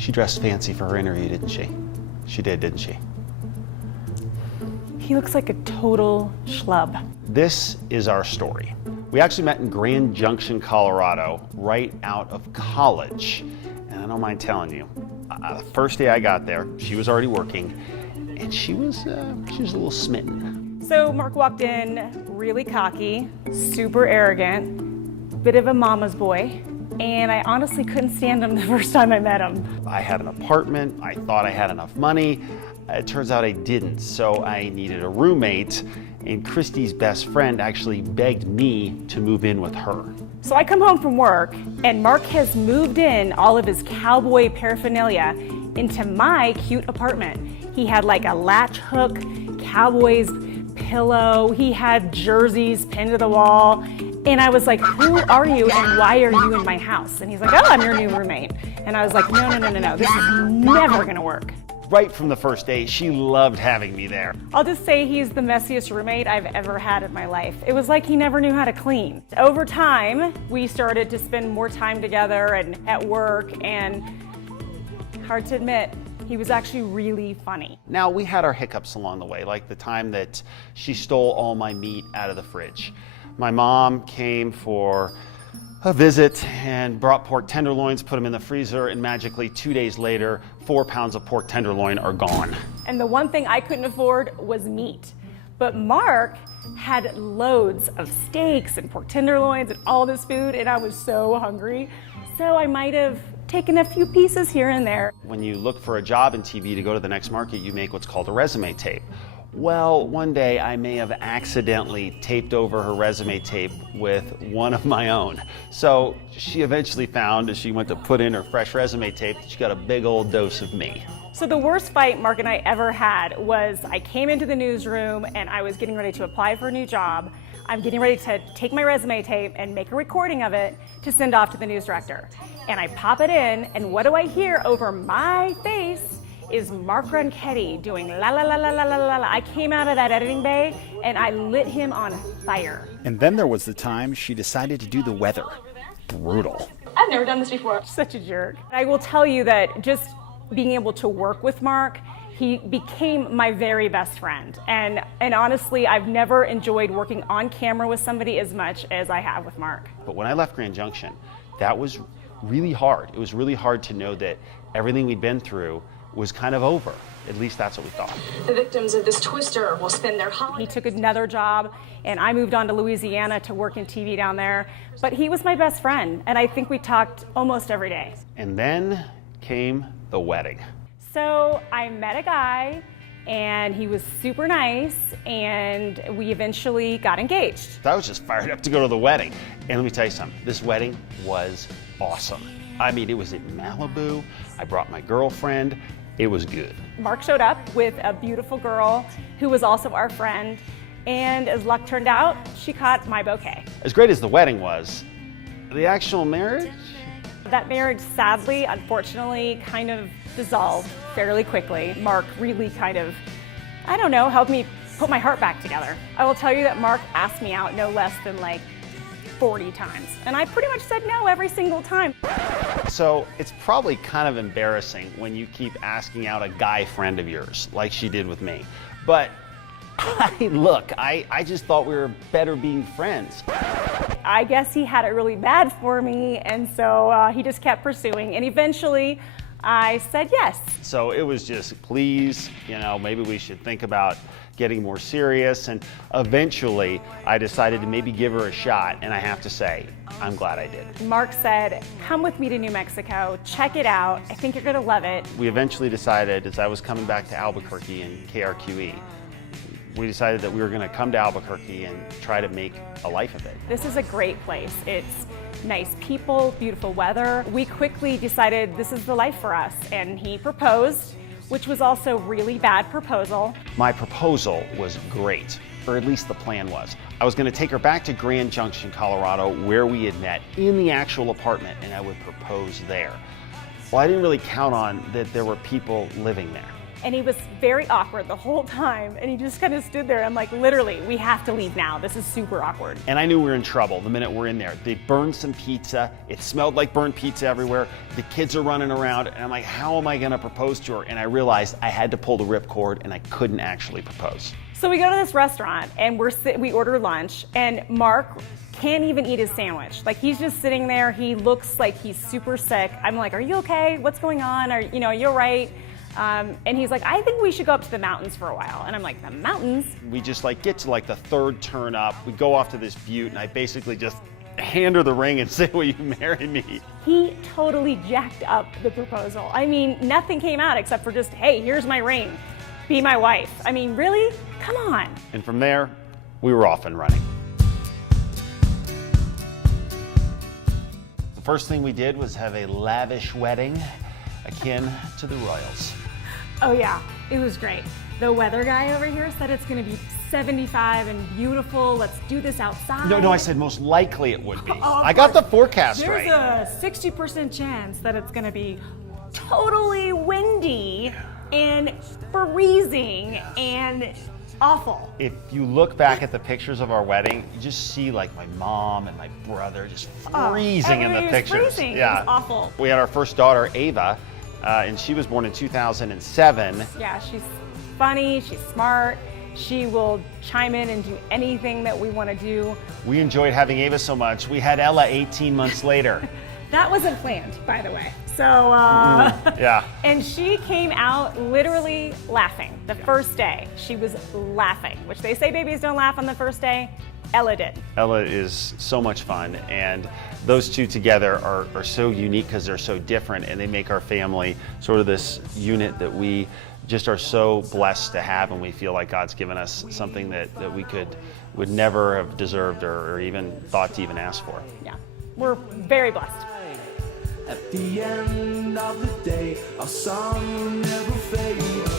She dressed fancy for her interview, didn't she? She did, didn't she? He looks like a total schlub. This is our story. We actually met in Grand Junction, Colorado, right out of college. And I don't mind telling you, the first day I got there, she was already working, and she was a little smitten. So Mark walked in really cocky, super arrogant, bit of a mama's boy, and I honestly couldn't stand him the first time I met him. I had an apartment, I thought I had enough money. It turns out I didn't, so I needed a roommate, and Christy's best friend actually begged me to move in with her. So I come home from work, and Mark has moved in all of his cowboy paraphernalia into my cute apartment. He had like a latch hook, Cowboys pillow, he had jerseys pinned to the wall, and I was like, who are you and why are you in my house? And he's like, oh, I'm your new roommate. And I was like, no, this is never gonna work. Right from the first day, she loved having me there. I'll just say he's the messiest roommate I've ever had in my life. It was like he never knew how to clean. Over time, we started to spend more time together and at work, and hard to admit, he was actually really funny. Now, we had our hiccups along the way, like the time that she stole all my meat out of the fridge. My mom came for a visit and brought pork tenderloins, put them in the freezer, and magically 2 days later, 4 pounds of pork tenderloin are gone. And the one thing I couldn't afford was meat. But Mark had loads of steaks and pork tenderloins and all this food, and I was so hungry. So I might have taken a few pieces here and there. When you look for a job in TV to go to the next market, you make what's called a resume tape. Well, one day I may have accidentally taped over her resume tape with one of my own. So she eventually found, as she went to put in her fresh resume tape, that she got a big old dose of me. So the worst fight Mark and I ever had was I came into the newsroom and I was getting ready to apply for a new job. I'm getting ready to take my resume tape and make a recording of it to send off to the news director. And I pop it in, and what do I hear over my face is Mark Ronchetti doing la la la la la la la la. I came out of that editing bay and I lit him on fire. And then there was the time she decided to do the weather. Brutal. I've never done this before. Such a jerk. I will tell you that just being able to work with Mark, he became my very best friend. And honestly, I've never enjoyed working on camera with somebody as much as I have with Mark. But when I left Grand Junction, that was really hard. It was really hard to know that everything we'd been through was kind of over. At least that's what we thought. The victims of this twister will spend their holiday. He took another job, and I moved on to Louisiana to work in TV down there. But he was my best friend, and I think we talked almost every day. And then came the wedding. So I met a guy, and he was super nice, and we eventually got engaged. I was just fired up to go to the wedding. And let me tell you something, this wedding was awesome. I mean, it was in Malibu. I brought my girlfriend. It was good. Mark showed up with a beautiful girl who was also our friend, and as luck turned out, she caught my bouquet. As great as the wedding was, the actual marriage? That marriage, sadly, unfortunately, kind of dissolved fairly quickly. Mark really kind of, I don't know, helped me put my heart back together. I will tell you that Mark asked me out no less than like 40 times, and I pretty much said no every single time. So it's probably kind of embarrassing when you keep asking out a guy friend of yours, like she did with me. But look, I just thought we were better being friends. I guess he had it really bad for me, and so he just kept pursuing, and eventually I said yes. So it was just, please, maybe we should think about getting more serious, and eventually I decided to maybe give her a shot, and I have to say, I'm glad I did. Mark said, come with me to New Mexico, check it out, I think you're gonna love it. We eventually decided, as I was coming back to Albuquerque and KRQE, we decided that we were gonna come to Albuquerque and try to make a life of it. This is a great place. It's nice people, beautiful weather. We quickly decided this is the life for us, and he proposed, which was also a really bad proposal. My proposal was great, or at least the plan was. I was gonna take her back to Grand Junction, Colorado, where we had met, in the actual apartment, and I would propose there. Well, I didn't really count on that there were people living there. And he was very awkward the whole time, and he just kind of stood there. I'm like, literally, we have to leave now. This is super awkward. And I knew we were in trouble the minute we're in there. They burned some pizza. It smelled like burnt pizza everywhere. The kids are running around, and I'm like, how am I gonna propose to her? And I realized I had to pull the ripcord, and I couldn't actually propose. So we go to this restaurant, and we order lunch, and Mark can't even eat his sandwich. Like, he's just sitting there. He looks like he's super sick. I'm like, are you okay? What's going on? Are you all right? And he's like, I think we should go up to the mountains for a while. And I'm like, the mountains? We just get to the third turn up. We go off to this butte, and I basically just hand her the ring and say, will you marry me? He totally jacked up the proposal. I mean, nothing came out except for just, hey, here's my ring. Be my wife. I mean, really? Come on. And from there, we were off and running. The first thing we did was have a lavish wedding akin to the royals. Oh yeah, it was great. The weather guy over here said it's gonna be 75 and beautiful. Let's do this outside. No, I said most likely it would be. Oh, I got the forecast There's right. a 60% chance that it's gonna be totally windy and freezing and awful. If you look back at the pictures of our wedding, you just see my mom and my brother just freezing in the everybody was pictures. freezing. It Yeah, was awful. We had our first daughter, Ava, and she was born in 2007. Yeah, she's funny, she's smart. She will chime in and do anything that we want to do. We enjoyed having Ava so much, we had Ella 18 months later. That wasn't planned, by the way. So, Yeah. And she came out literally laughing the first day. She was laughing, which they say babies don't laugh on the first day. Ella did. Ella is so much fun, and those two together are so unique because they're so different, and they make our family sort of this unit that we just are so blessed to have, and we feel like God's given us something that we would never have deserved or even thought to even ask for. Yeah, we're very blessed. At the end of the day, our song will never fade.